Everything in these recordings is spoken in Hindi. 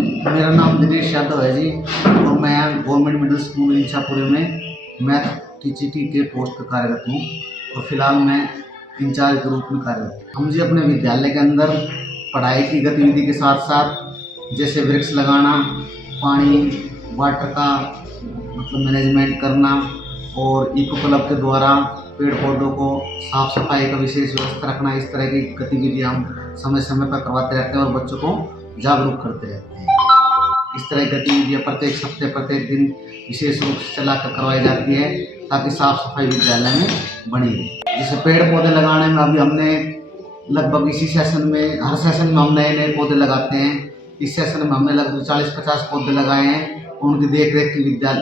मेरा नाम दिनेश यादव है जी, और मैं यहाँ गवर्नमेंट मिडिल स्कूल इंशापुरी में मैथ टीचर के पोस्ट पर कार्यरत हूँ, और फिलहाल मैं इंचार्ज के रूप में कार्यरत हूँ। हम जी अपने विद्यालय के अंदर पढ़ाई की गतिविधि के साथ साथ जैसे वृक्ष लगाना, पानी वाटर का मतलब मैनेजमेंट करना, और इको क्लब के द्वारा पेड़ पौधों को साफ सफाई का विशेष व्यवस्था रखना, इस तरह की गतिविधियाँ हम समय समय पर करवाते रहते हैं और बच्चों को जागरूक करते रहते हैं। इस तरह की गतिविधियाँ प्रत्येक सप्ताह प्रत्येक दिन विशेष रूप से चलाकर करवाई जाती है, ताकि साफ सफाई विद्यालय में बनी रहे। जैसे पेड़ पौधे लगाने में अभी हमने लगभग इसी सेशन में, हर सेशन में हम नए नए पौधे लगाते हैं। इस सेशन में हमने लगभग 40-50 पौधे लगाए हैं। उनकी देख रेख की विद्यालय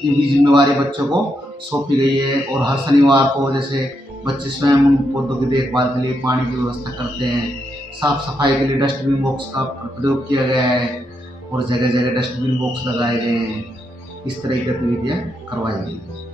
की भी जिम्मेवारी बच्चों को सौंपी गई है, और हर शनिवार को जैसे बच्चे स्वयं उन पौधों की देखभाल के लिए पानी की व्यवस्था करते हैं। साफ सफाई के लिए डस्टबिन बॉक्स का प्रयोग किया गया है, और जगह जगह डस्टबिन बॉक्स लगाए गए हैं। इस तरह की गतिविधियाँ करवाई गई हैं।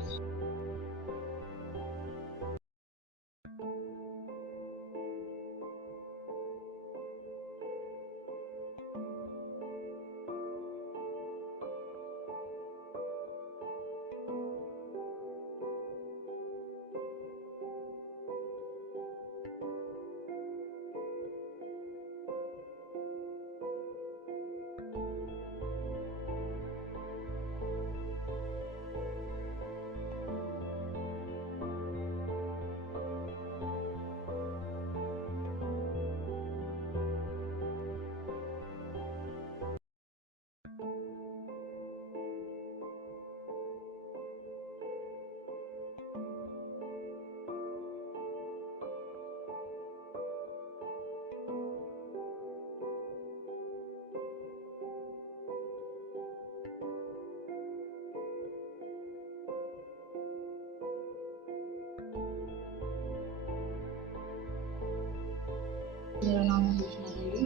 मेरा नाम है कृष्णा देवी।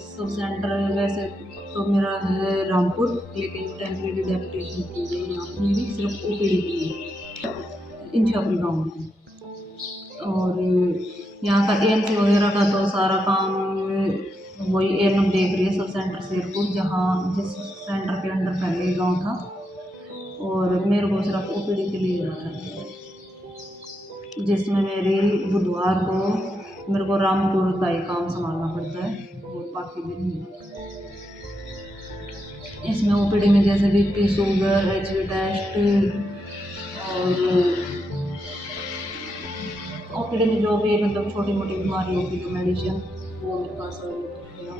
सब सेंटर वैसे तो मेरा है रामपुर, लेकिन टेम्परेरी डेपुटेशन की गई यहाँ मेरी सिर्फ ओपीडी की है इंशापुरी गाँव में। और यहाँ का एएनसी वगैरह का तो सारा काम वही एएनएम देख रही है, सब सेंटर शेरपुर, जहाँ जिस सेंटर के अंदर पहले गाँव था, और मेरे को सिर्फ ओपीडी के लिए रखा गया है, जिसमें मेरी बुधवार को मेरे को रामपुर का ही काम संभालना पड़ता है और बाकी दिन नहीं। इसमें ओपीडी में जैसे बीपी, शुगर, एचबी टेस्ट, और ओपीडी में जो भी मतलब छोटी मोटी बीमारी होगी तो मेडिसिन वो मेरे पास अवेलेबल है।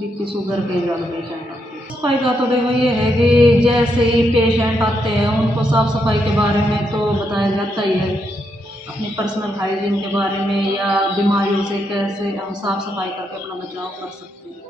बीपी शुगर के ज़्यादा पेशेंट आते हैं। सफाई का तो देखो ये है कि जैसे ही पेशेंट आते हैं उनको साफ़ सफाई के बारे में तो बताया जाता ही है, अपनी पर्सनल हाइजीन के बारे में या बीमारियों से कैसे हम साफ़ सफाई करके अपना बचाव कर सकते हैं।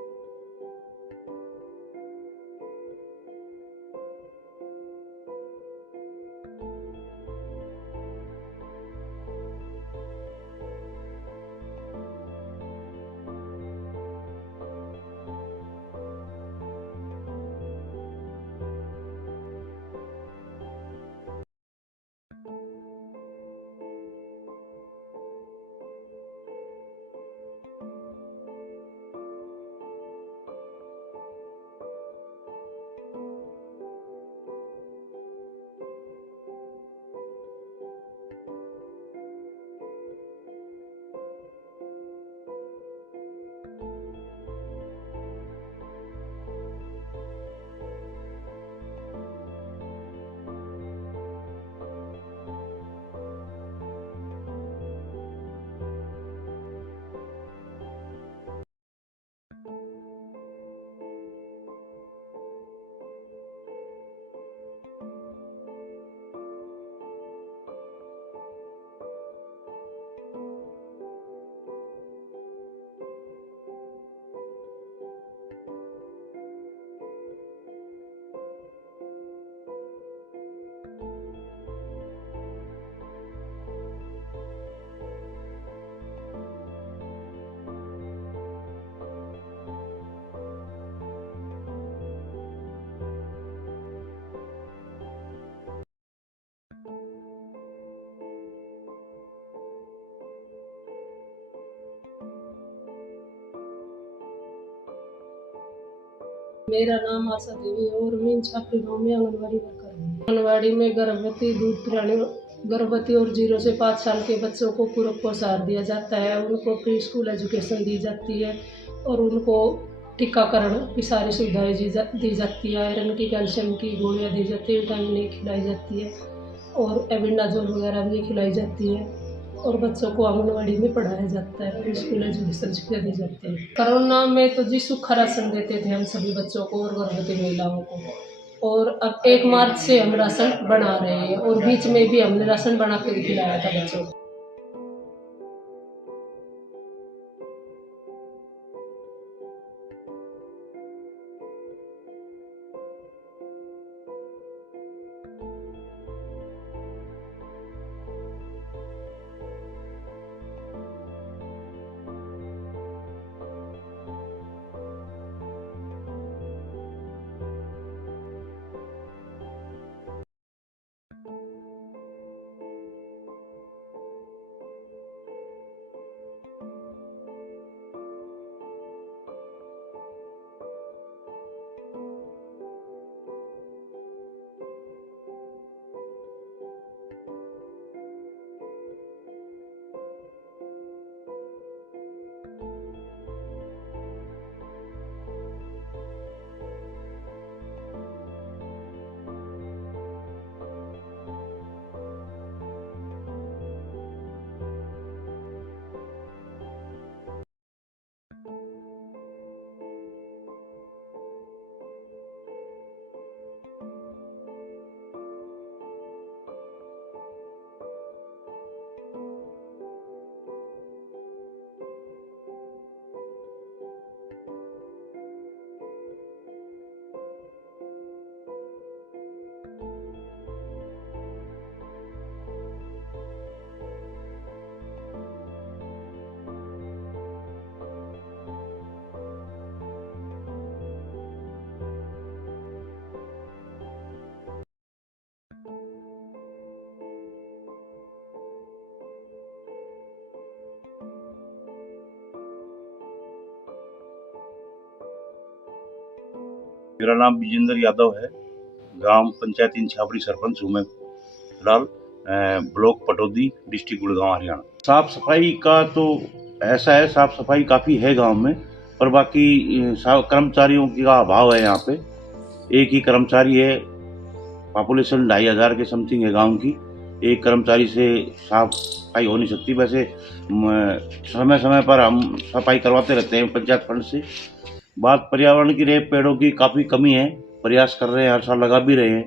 मेरा नाम आशा देवी है और मैं छात्री गाँव में आंगनबाड़ी वर्कर हूँ। आंगनबाड़ी में गर्भवती, दूध पिलाने, गर्भवती और 0 से 5 साल के बच्चों को पूरक पोषाहार दिया जाता है। उनको प्री स्कूल एजुकेशन दी जाती है और उनको टीकाकरण की सारी सुविधाएं दी जाती है। आयरन की, कैल्शियम की गोलियाँ दी जाती है, विटामिन ए खिलाई जाती है और एबिंडाजोल वगैरह भी खिलाई जाती है और बच्चों को आंगनबाड़ी में पढ़ाया जाता है। प्री स्कूल एजुकेशन शिक्षा दी जाती है। कोरोना में तो जी सूखा राशन देते थे हम सभी बच्चों को और गर्भवती महिलाओं को, और अब 1 मार्च से हम राशन बना रहे हैं और बीच में भी हमने राशन बना के खिलाया था बच्चों को। मेरा नाम विजेंद्र यादव है। ग्राम पंचायत इंछावरी सरपंच हूँ मैं फिलहाल, ब्लॉक पटौदी, डिस्ट्रिक्ट गुड़गांव, हरियाणा। साफ सफाई का तो ऐसा है, साफ सफाई काफ़ी है गांव में, पर बाकी कर्मचारियों का अभाव है। यहाँ पे एक ही कर्मचारी है, पॉपुलेशन 2500 के समथिंग है गांव की। एक कर्मचारी से साफ सफाई हो नहीं सकती। वैसे समय समय पर हम सफाई करवाते रहते हैं पंचायत फंड से। बात पर्यावरण की रहे, पेड़ों की काफ़ी कमी है, प्रयास कर रहे हैं, हर साल लगा भी रहे हैं,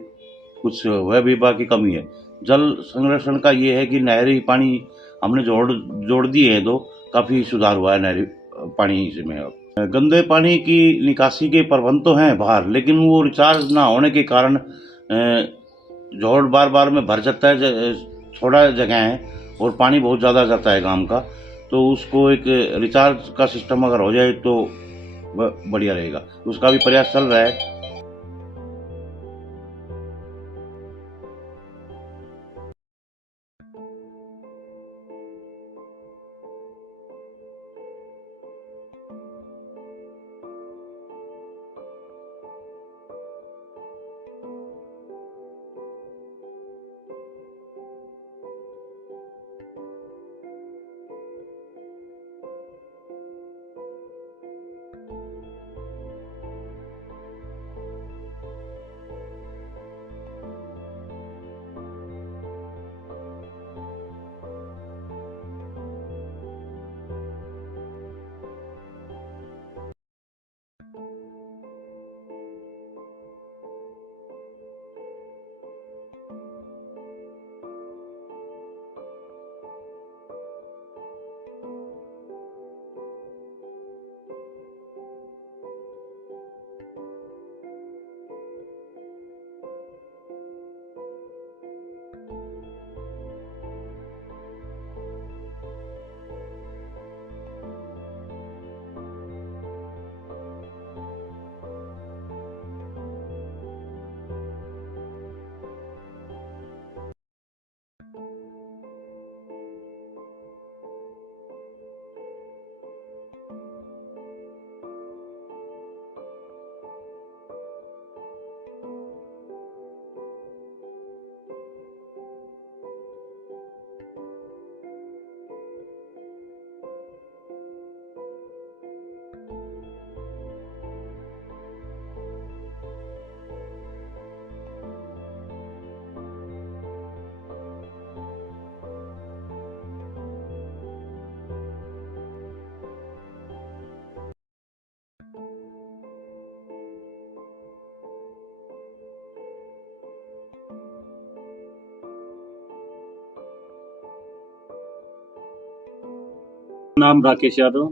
कुछ वह भी बाकी कमी है। जल संरक्षण का ये है कि नहरी पानी हमने जोड़ दिए हैं, तो काफ़ी सुधार हुआ है नहरी पानी में। अब गंदे पानी की निकासी के प्रबंध तो हैं बाहर, लेकिन वो रिचार्ज ना होने के कारण जोड़ बार बार में भर जाता है। थोड़ा जगह है और पानी बहुत ज़्यादा जाता है गांव का, तो उसको एक रिचार्ज का सिस्टम अगर हो जाए तो बढ़िया रहेगा। उसका भी प्रयास चल रहा है। नाम राकेश यादव,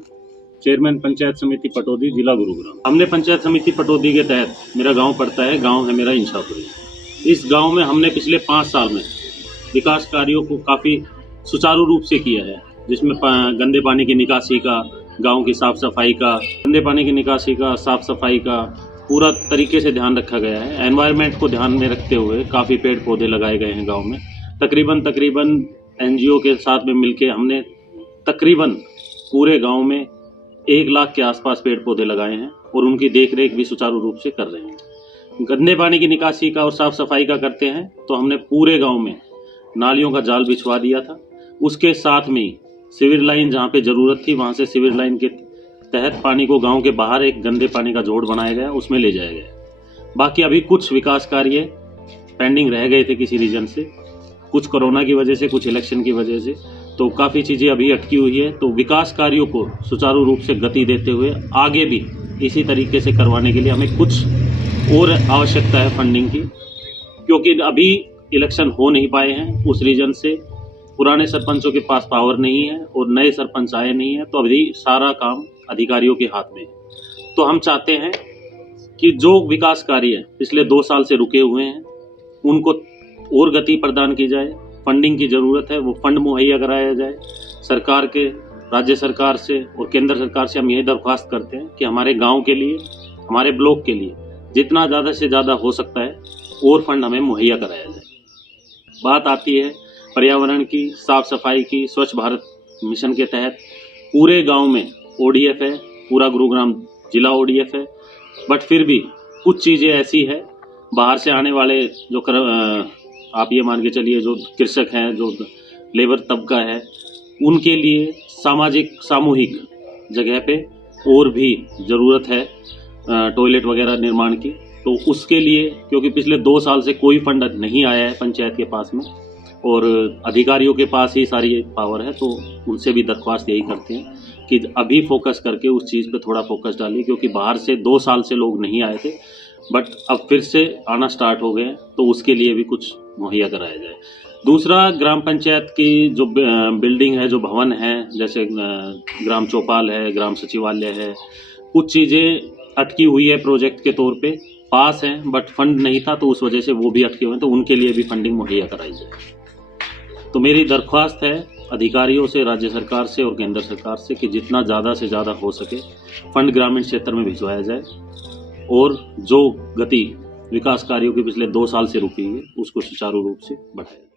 चेयरमैन पंचायत समिति पटौदी, जिला गुरुग्राम। हमने पंचायत समिति पटौदी के तहत, मेरा गांव पड़ता है, गांव है मेरा इंछापुरी। इस गांव में हमने पिछले 5 साल में विकास कार्यों को काफ़ी सुचारू रूप से किया है, जिसमें गंदे पानी की निकासी का, गांव की साफ़ सफाई का, गंदे पानी की निकासी का, साफ़ सफाई का पूरा तरीके से ध्यान रखा गया है। एनवायरनमेंट को ध्यान में रखते हुए काफ़ी पेड़ पौधे लगाए गए हैं गाँव में। तकरीबन NGO के साथ में मिलके हमने तकरीबन पूरे गांव में 1 लाख के आसपास पेड़ पौधे लगाए हैं और उनकी देखरेख भी सुचारू रूप से कर रहे हैं। गंदे पानी की निकासी का और साफ़ सफाई का करते हैं तो हमने पूरे गांव में नालियों का जाल बिछवा दिया था। उसके साथ में सीवर लाइन जहां पे ज़रूरत थी वहां से सीवर लाइन के तहत पानी को गांव के बाहर एक गंदे पानी का जोड़ बनाया गया, उसमें ले जाया गया। बाकी अभी कुछ विकास कार्य पेंडिंग रह गए थे किसी रीजन से, कुछ कोरोना की वजह से, कुछ इलेक्शन की वजह से, तो काफ़ी चीज़ें अभी अटकी हुई है। तो विकास कार्यों को सुचारू रूप से गति देते हुए आगे भी इसी तरीके से करवाने के लिए हमें कुछ और आवश्यकता है फंडिंग की, क्योंकि अभी इलेक्शन हो नहीं पाए हैं। उस रीजन से पुराने सरपंचों के पास पावर नहीं है और नए सरपंच आए नहीं हैं, तो अभी सारा काम अधिकारियों के हाथ में है। तो हम चाहते हैं कि जो विकास कार्य पिछले 2 साल से रुके हुए हैं उनको और गति प्रदान की जाए। फंडिंग की ज़रूरत है, वो फंड मुहैया कराया जाए। सरकार के, राज्य सरकार से और केंद्र सरकार से हम यही दरख्वास्त करते हैं कि हमारे गांव के लिए, हमारे ब्लॉक के लिए जितना ज़्यादा से ज़्यादा हो सकता है और फंड हमें मुहैया कराया जाए। बात आती है पर्यावरण की, साफ़ सफाई की। स्वच्छ भारत मिशन के तहत पूरे गाँव में ODF है, पूरा गुरुग्राम जिला ODF है, बट फिर भी कुछ चीज़ें ऐसी है, बाहर से आने वाले जो आप ये मान के चलिए जो कृषक हैं, जो लेबर तबका है, उनके लिए सामूहिक जगह पे और भी ज़रूरत है टॉयलेट वगैरह निर्माण की। तो उसके लिए, क्योंकि पिछले 2 साल से कोई फंड नहीं आया है पंचायत के पास में और अधिकारियों के पास ही सारी पावर है, तो उनसे भी दरख्वास्त यही करते हैं कि अभी फोकस करके उस चीज़ पे थोड़ा फोकस डालिए, क्योंकि बाहर से 2 साल से लोग नहीं आए थे, बट अब फिर से आना स्टार्ट हो गए, तो उसके लिए भी कुछ मुहैया कराया जाए। दूसरा, ग्राम पंचायत की जो बिल्डिंग है, जो भवन है, जैसे ग्राम चौपाल है, ग्राम सचिवालय है, कुछ चीज़ें अटकी हुई है प्रोजेक्ट के तौर पे, पास हैं बट फंड नहीं था, तो उस वजह से वो भी अटके हुए हैं, तो उनके लिए भी फंडिंग मुहैया कराई जाए। तो मेरी दरख्वास्त है अधिकारियों से, राज्य सरकार से और केंद्र सरकार से कि जितना ज़्यादा से ज़्यादा हो सके फंड ग्रामीण क्षेत्र में भिजवाया जाए और जो गति विकास कार्यों की पिछले 2 साल से रुकी है उसको सुचारू रूप से बढ़ाया जाए।